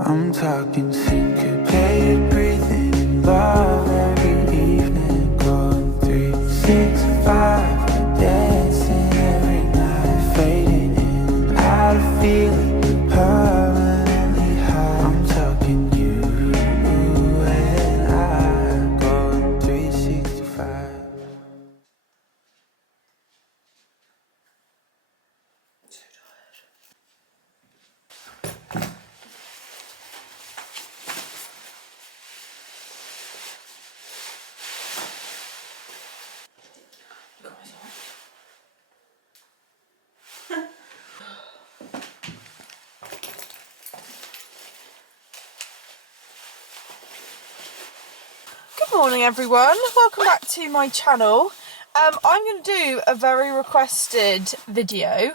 I'm talking syncopated breathing in love every evening, going 365, dancing every night, fading in, out of feeling permanently high. I'm talking you and I, going 365. Good morning everyone, welcome back to my channel. I'm going to do a very requested video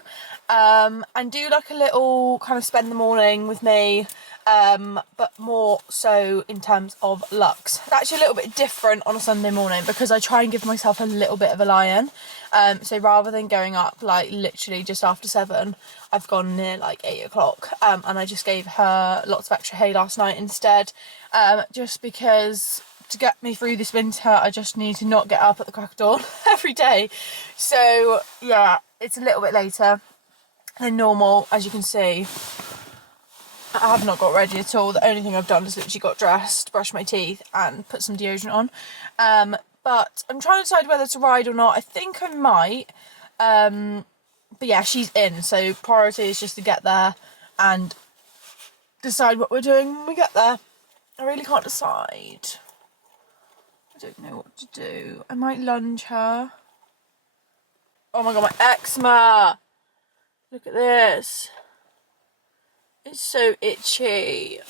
and do like a little kind of spend the morning with me, but more so in terms of looks. It's actually a little bit different on a Sunday morning because I try and give myself a little bit of a lie-in. So rather than going up like literally just after 7, I've gone near like 8 o'clock, and I just gave her lots of extra hay last night instead, just because to get me through this winter I just need to not get up at the crack of dawn every day. So yeah, it's a little bit later than normal. As you can see, I have not got ready at all. The only thing I've done is literally got dressed, brushed my teeth and put some deodorant on. But I'm trying to decide whether to ride or not. I think I might, but yeah, she's in, so priority is just to get there and decide what we're doing when we get there. I really can't decide. I don't know what to do. I might lunge her. Oh my god, my eczema! Look at this. It's so itchy.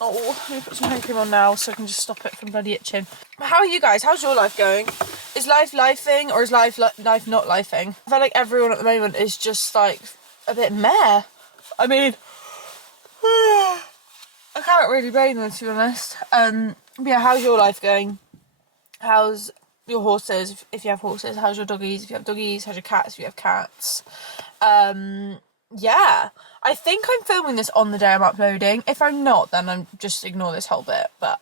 Oh, let me put some hand cream on now so I can just stop it from bloody itching. How are you guys? How's your life going? Is life lifing or is life not lifing? I feel like everyone at the moment is just like a bit meh. I mean, I can't really blame them, to be honest. But yeah, how's your life going? How's your horses, if you have horses? How's your doggies, if you have doggies? How's your cats, if you have cats? Yeah, I think I'm filming this on the day I'm uploading. If I'm not, then I'm just ignore this whole bit. But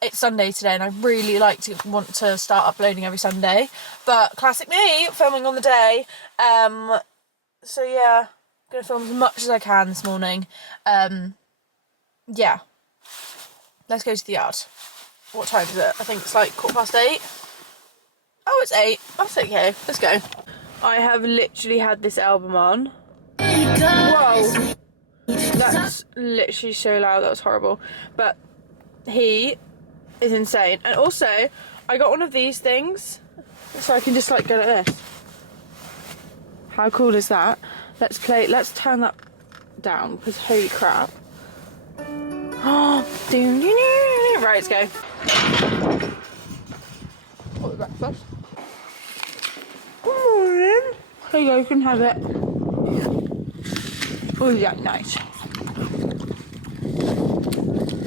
it's Sunday today and I really want to start uploading every Sunday. But classic me, filming on the day. So yeah, I'm gonna film as much as I can this morning. Yeah, let's go to the yard. What time is it? I think it's like 8:15. Oh, it's 8. That's okay. Let's go. I have literally had this album on. Whoa. That's literally so loud. That was horrible. But he is insane. And also, I got one of these things so I can just like go like this. How cool is that? Let's turn that down because holy crap. Oh, right, let's go. Got the breakfast. Good morning. Here you go, you can have it. Oh yeah, nice.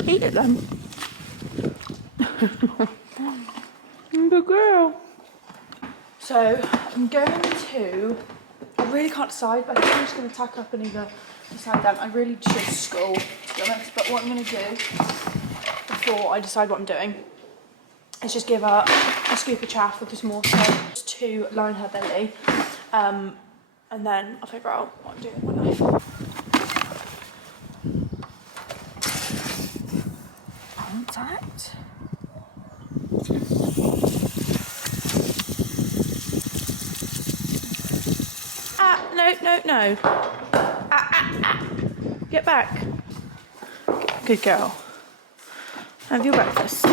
Eat it then. Good girl. So I'm going to, I really can't decide, but I think I'm just going to tack up and either decide them. I really should school, to be honest, but what I'm going to do before I decide what I'm doing is just give her a scoop of chaff with this mortar just to line her belly, and then I'll figure out what I'm doing with my life. Contact. No. Get back. Good girl. Have your breakfast.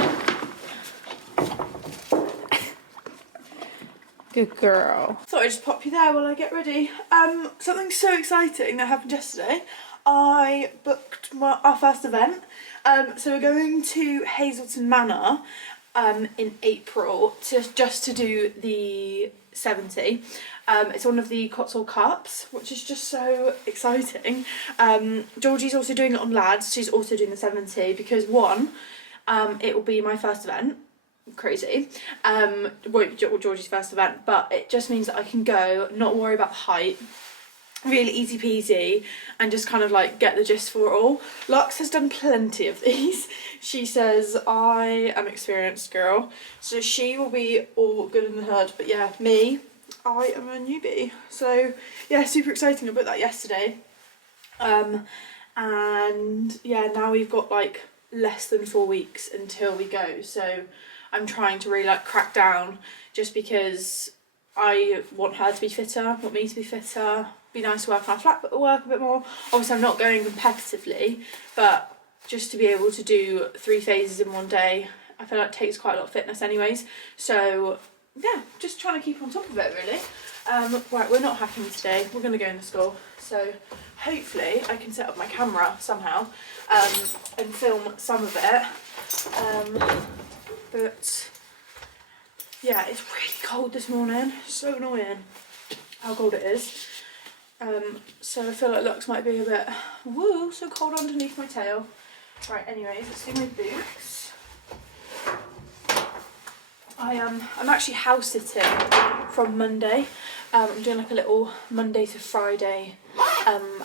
Good girl. Thought I'd just pop you there while I get ready. Something so exciting that happened yesterday. I booked our first event. So we're going to Hazelton Manor in April just to do the 70. It's one of the Cotswold Cups, which is just so exciting. Georgie's also doing it on lads. She's also doing the 70 because one, it will be my first event. Crazy. Georgie's first event, but it just means that I can go, not worry about the height, really easy peasy, and just kind of like get the gist for it all. Lux has done plenty of these. She says I am experienced girl, so she will be all good in the hood, but yeah, me, I am a newbie. So yeah, super exciting. I booked that yesterday. And yeah, now we've got like less than 4 weeks until we go, so I'm trying to really like crack down, just because I want her to be fitter, want me to be fitter, be nice to work on our flat work a bit more. Obviously I'm not going competitively, but just to be able to do 3 phases in one day, I feel like it takes quite a lot of fitness anyways. So yeah, just trying to keep on top of it really. Right, we're not hacking today, we're going to go in the school, so hopefully I can set up my camera somehow and film some of it. But yeah, it's really cold this morning, so annoying how cold it is. So I feel like Lux might be a bit, woo, so cold underneath my tail. Right, anyways, let's do my boots. I'm actually house sitting from Monday. I'm doing like a little Monday to Friday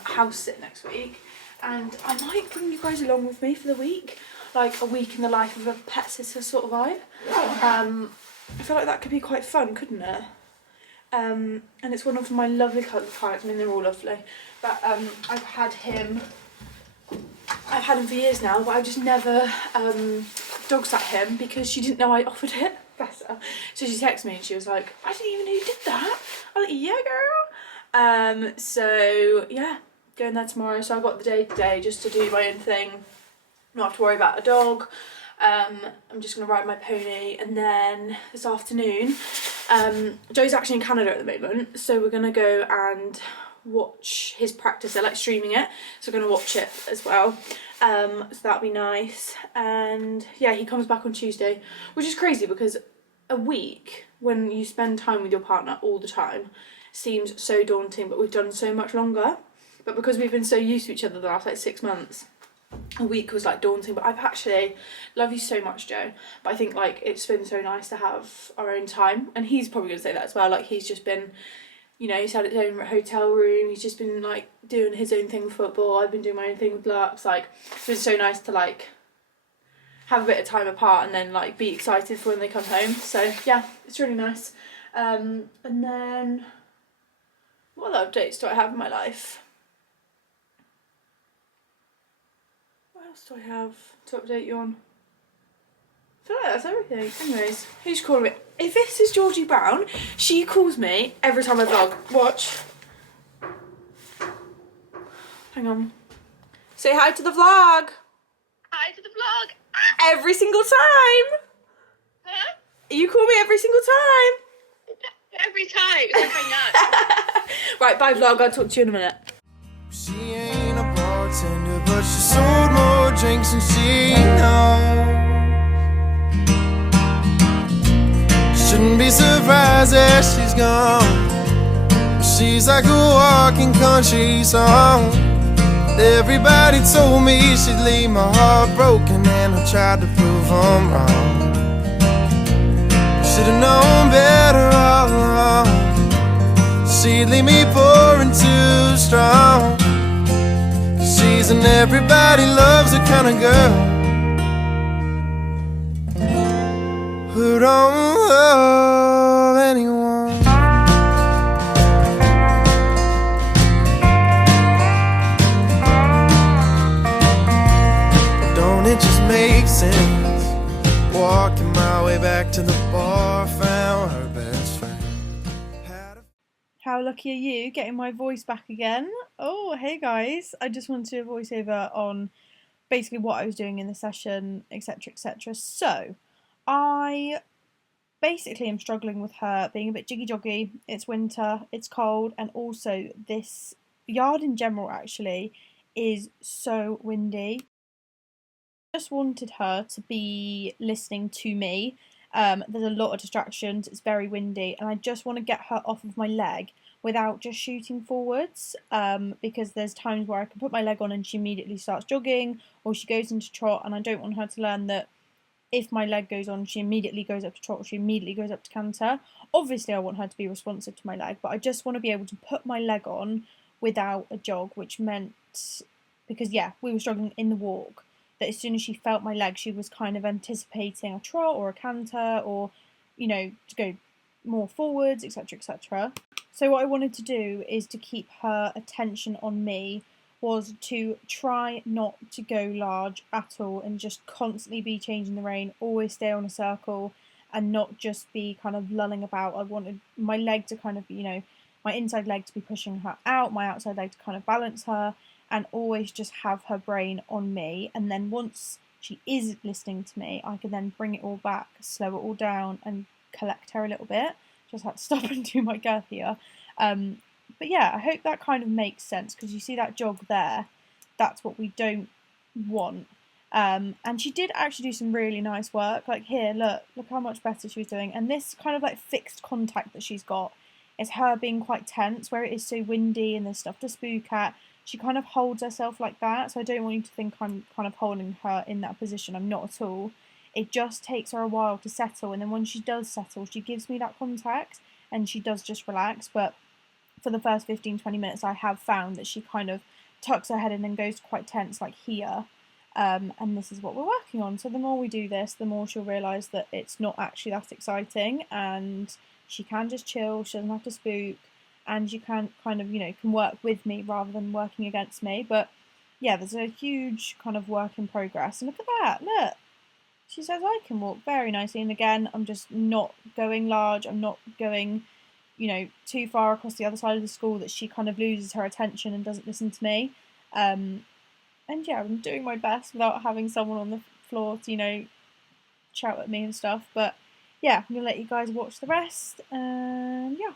house sit next week, and I might bring you guys along with me for the week, like a week in the life of a pet sitter sort of vibe. I feel like that could be quite fun, couldn't it? And it's one of my lovely clients. I mean, they're all lovely, but I've had him for years now, but I've just never dog sat him because she didn't know I offered it. Bless her. So she texted me and she was like, I didn't even know you did that. I was like, yeah, girl. So yeah, going there tomorrow. So I've got the day today just to do my own thing, not have to worry about a dog. I'm just going to ride my pony, and then this afternoon, Joe's actually in Canada at the moment, so we're going to go and watch his practice. They're like streaming it, so we're going to watch it as well. So that'll be nice. And yeah, he comes back on Tuesday, which is crazy because a week when you spend time with your partner all the time seems so daunting, but we've done so much longer. But because we've been so used to each other the last like 6 months, a week was like daunting. But I've actually, love you so much, Joe, but I think like it's been so nice to have our own time, and he's probably gonna say that as well. Like he's just been, you know, he's had his own hotel room, he's just been like doing his own thing with football, I've been doing my own thing with Lux. Like it's been so nice to like have a bit of time apart and then like be excited for when they come home. So yeah, it's really nice. And then what other updates do I have in my life? What else do I have to update you on? I feel like that's everything. Anyways, who's calling me? If this is Georgie Brown, she calls me every time I vlog. Watch. Hang on. Say hi to the vlog. Hi to the vlog. Every single time. Huh? You call me every single time. Every time. It's like I know. Right, bye vlog. I'll talk to you in a minute. She ain't a bartender, but she sold more drinks than she knows. Shouldn't be surprised that she's gone. She's like a walking country song. Everybody told me she'd leave my heart broken, and I tried to prove them wrong. Should've known better all along. She'd leave me pouring too strong. She's an everybody loves her kind of girl who don't love anyone. Don't it just make sense? Walking my way back to the bar, found her best friend. How lucky are you getting my voice back again? Oh, hey guys. I just wanted to do a voiceover on basically what I was doing in the session, etc, etc. So, I basically am struggling with her being a bit jiggy-joggy. It's winter, it's cold, and also this yard in general actually is so windy. I just wanted her to be listening to me. There's a lot of distractions, it's very windy, and I just want to get her off of my leg without just shooting forwards, because there's times where I can put my leg on and she immediately starts jogging, or she goes into trot, and I don't want her to learn that if my leg goes on, she immediately goes up to trot, or she immediately goes up to canter. Obviously I want her to be responsive to my leg, but I just want to be able to put my leg on without a jog, which meant, because yeah, we were struggling in the walk, that as soon as she felt my leg, she was kind of anticipating a trot or a canter, or, you know, to go more forwards, etc, etc. So what I wanted to do is to keep her attention on me, was to try not to go large at all and just constantly be changing the rein, always stay on a circle and not just be kind of lulling about. I wanted my leg to kind of, you know, my inside leg to be pushing her out, my outside leg to kind of balance her, and always just have her brain on me. And then once she is listening to me, I can then bring it all back, slow it all down and collect her a little bit. Just had to stop and do my girth here. But yeah, I hope that kind of makes sense, because you see that jog there, that's what we don't want. And she did actually do some really nice work. Like here, look how much better she was doing. And this kind of like fixed contact that she's got is her being quite tense, where it is so windy and there's stuff to spook at. She kind of holds herself like that. So I don't want you to think I'm kind of holding her in that position. I'm not at all. It just takes her a while to settle. And then when she does settle, she gives me that contact and she does just relax. But for the first 15-20 minutes, I have found that she kind of tucks her head in and goes quite tense, like here. And this is what we're working on. So the more we do this, the more she'll realise that it's not actually that exciting, and she can just chill, she doesn't have to spook, and you can kind of, you know, can work with me rather than working against me. But yeah, there's a huge kind of work in progress. And look at that, look. She says I can walk very nicely. And again, I'm just not going large, I'm not going, you know, too far across the other side of the school that she kind of loses her attention and doesn't listen to me. And yeah, I'm doing my best without having someone on the floor to, you know, shout at me and stuff. But yeah, I'm going to let you guys watch the rest, and yeah.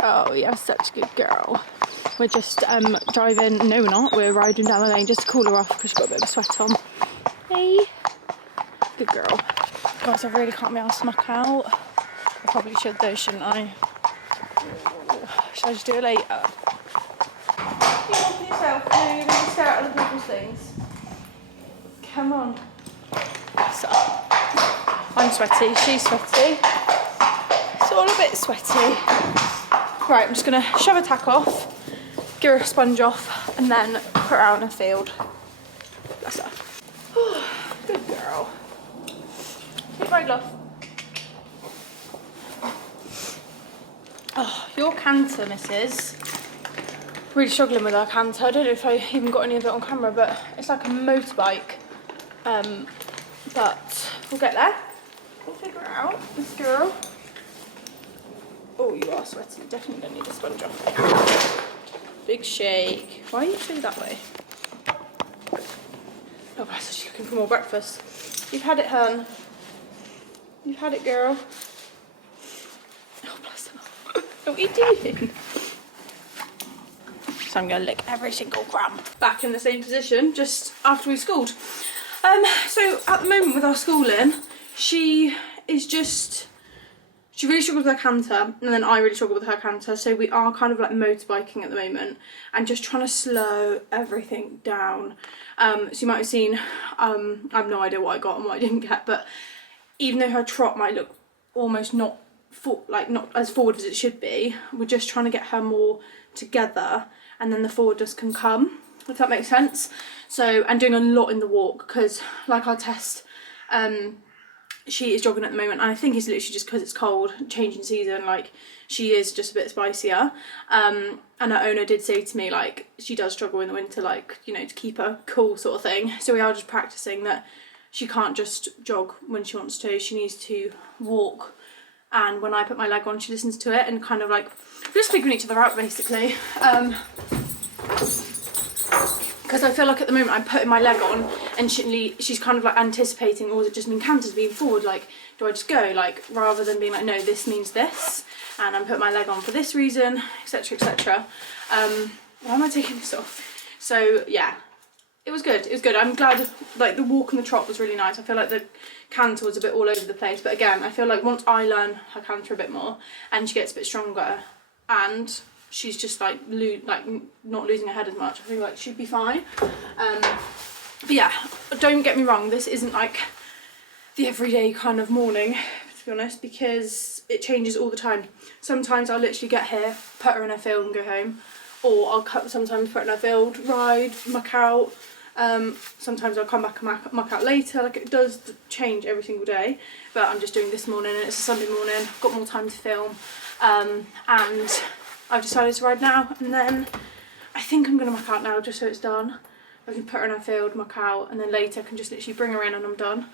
Oh, you're such a good girl. We're just driving, no we're not, we're riding down the lane just to cool her off because she's got a bit of a sweat on. Hey, good girl. Guys, I really can't be arsed to muck out. I probably should though, shouldn't I? Should I just do it later? You want for yourself? No, you're going to stare at other people's things. Come on. So, I'm sweaty, she's sweaty. It's all a bit sweaty. Right, I'm just going to shove a tack off, give her a sponge off, and then put her out in the field. Bless her. Good girl. Take my glove. Oh, your canter, missus. Really struggling with our canter. I don't know if I even got any of it on camera, but it's like a motorbike. But we'll get there. We'll figure it out, this girl. Oh, you are sweaty. Definitely don't need a sponge off. Big shake. Why are you doing that way? Oh, bless her, she's looking for more breakfast. You've had it, hun. You've had it, girl. Oh, bless her. What are you doing? So I'm going to lick every single gram. Back in the same position, just after we schooled. So at the moment with our schooling, she really struggles with her canter, and then I really struggle with her canter, so we are kind of like motorbiking at the moment and just trying to slow everything down. So you might have seen, I have no idea what I got and what I didn't get, but even though her trot might look almost not as forward as it should be, we're just trying to get her more together, and then the forwardness can come, if that makes sense. So, and doing a lot in the walk, because like our test, she is jogging at the moment, and I think it's literally just because it's cold, changing season, like she is just a bit spicier. And her owner did say to me, like, she does struggle in the winter, like, you know, to keep her cool sort of thing. So we are just practicing that she can't just jog when she wants to, she needs to walk, and when I put my leg on she listens to it, and kind of like we're just figuring each other out basically. Because I feel like at the moment I'm putting my leg on and she's kind of like anticipating, or does it just mean canters being forward, like do I just go, like, rather than being like, no, this means this and I'm putting my leg on for this reason, etc, etc. Why am I taking this off? So yeah, it was good, I'm glad, like the walk and the trot was really nice. I feel like the canter was a bit all over the place, but again I feel like once I learn her canter a bit more and she gets a bit stronger and she's just like not losing her head as much, I feel like she'd be fine. But yeah, don't get me wrong, this isn't like the everyday kind of morning, to be honest, because it changes all the time. Sometimes I'll literally get here, put her in her field and go home, or I'll sometimes put her in her field, ride, muck out. Sometimes I'll come back and muck out later, like it does change every single day, but I'm just doing this morning and it's a Sunday morning, I've got more time to film, and I've decided to ride now, and then I think I'm going to muck out now just so it's done. I can put her in her field, muck out, and then later I can just literally bring her in and I'm done.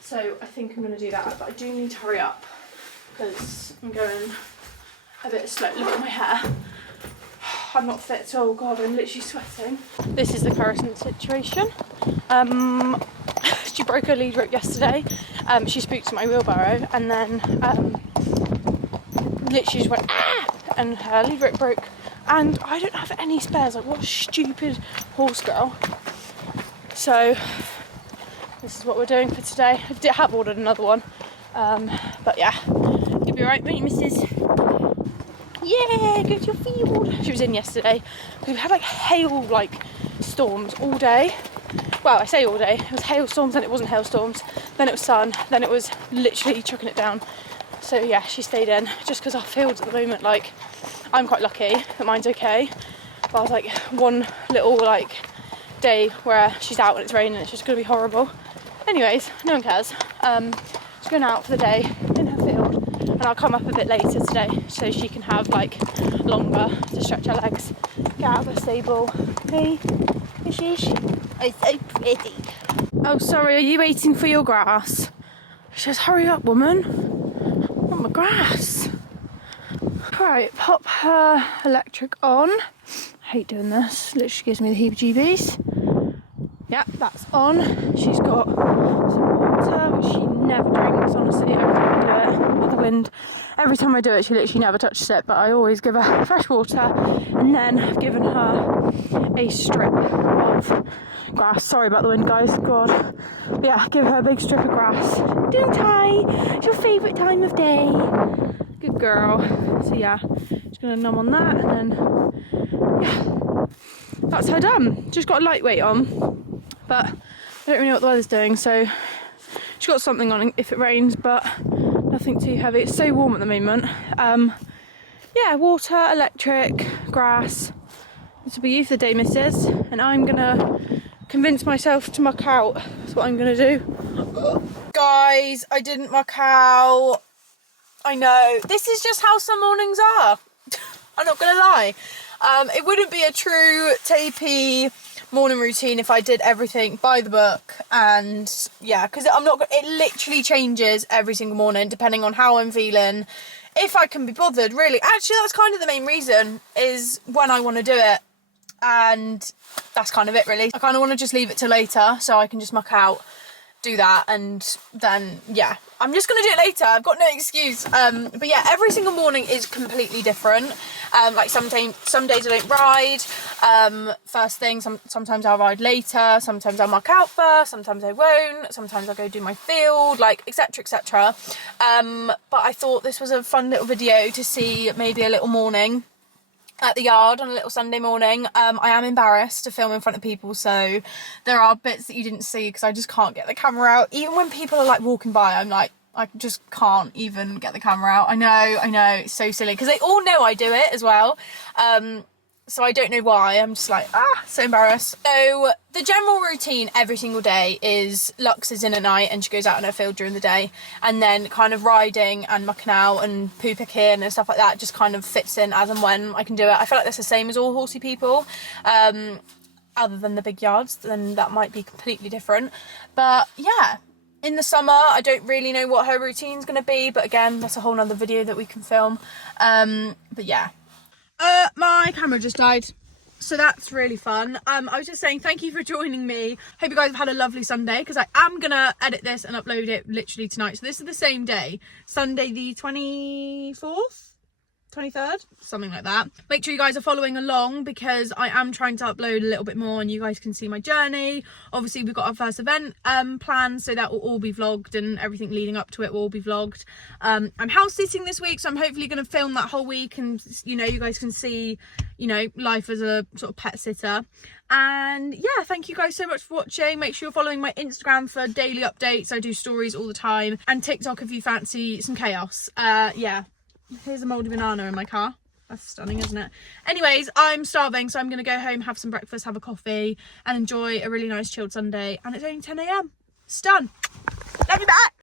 So I think I'm going to do that, but I do need to hurry up because I'm going a bit slow. Look at my hair. I'm not fit, so oh god, I'm literally sweating. This is the current situation. She broke her lead rope yesterday. She spooked my wheelbarrow and then literally just went ah, and her lead rope broke, and I don't have any spares. Like, what a stupid horse girl. So this is what we're doing for today. I have ordered another one, but yeah, you'll be alright, won't you, missus? Yeah, go to your field. She was in yesterday because we had like hail storms all day. Well, I say all day, it was hailstorms, then it wasn't hailstorms, then it was sun, then it was literally chucking it down. So yeah, she stayed in just because our fields at the moment, like, I'm quite lucky that mine's okay, but I was like, one little like day where she's out and it's raining, it's just going to be horrible. Anyways, no one cares. She's going out for the day in her field, and I'll come up a bit later today so she can have like longer to stretch her legs, get out of the stable. Hey, sheesh. It's so pretty. Oh, sorry, are you waiting for your grass? She says, hurry up, woman. I want my grass. Right, pop her electric on. I hate doing this, literally gives me the heebie-jeebies. Yep, that's on. She's got some water, which she never drinks, honestly, every time I do it, with the wind. Every time I do it, she literally never touches it, but I always give her fresh water, and then I've given her a strip of grass. Sorry about the wind, guys, God. But yeah, give her a big strip of grass. Don't I? It's your favourite time of day. Good girl. So yeah, just gonna numb on that, and then yeah, that's her done. Just got a lightweight on, but I don't really know what the weather's doing, so she's got something on if it rains, but nothing too heavy. It's so warm at the moment. Yeah, water, electric, grass. This will be you for the day, missus, and I'm gonna convince myself to muck out. That's what I'm gonna do. Guys, I didn't muck out. I know, this is just how some mornings are. I'm not gonna lie. It wouldn't be a true tapey morning routine if I did everything by the book, and yeah, because it literally changes every single morning depending on how I'm feeling, if I can be bothered, really. Actually, that's kind of the main reason, is when I want to do it, and that's kind of it, really. I kind of want to just leave it till later so I can just muck out do that, and then yeah, I'm just gonna do it later. I've got no excuse. But yeah, every single morning is completely different. Like some days I don't ride first thing. Sometimes I'll ride later. Sometimes I'll mark out first. Sometimes I won't. Sometimes I'll go do my field, like etc. etc. But I thought this was a fun little video to see maybe a little morning at the yard on a little Sunday morning. I am embarrassed to film in front of people, so there are bits that you didn't see because I just can't get the camera out. Even when people are like walking by, I'm like, I just can't even get the camera out. I know, it's so silly because they all know I do it as well. So I don't know why. I'm just like, so embarrassed. So the general routine every single day is Lux is in at night and she goes out on her field during the day, and then kind of riding and mucking out and poo picking and stuff like that just kind of fits in as and when I can do it. I feel like that's the same as all horsey people, other than the big yards, then that might be completely different. But yeah, in the summer I don't really know what her routine's going to be, but again, that's a whole nother video that we can film. But yeah. My camera just died, so that's really fun. I was just saying thank you for joining me. Hope you guys have had a lovely Sunday, because I am gonna edit this and upload it literally tonight. So this is the same day, Sunday the 24th? 23rd, something like that. Make sure you guys are following along, because I am trying to upload a little bit more and you guys can see my journey. Obviously we've got our first event planned, so that will all be vlogged, and everything leading up to it will all be vlogged. I'm house sitting this week, so I'm hopefully going to film that whole week, and you know, you guys can see, you know, life as a sort of pet sitter. And yeah, thank you guys so much for watching. Make sure you're following my Instagram for daily updates. I do stories all the time, and TikTok if you fancy some chaos. Yeah, here's a mouldy banana in my car. That's stunning, isn't it? Anyways, I'm starving, so I'm going to go home, have some breakfast, have a coffee, and enjoy a really nice chilled Sunday. And it's only 10 AM. It's done. Love you back.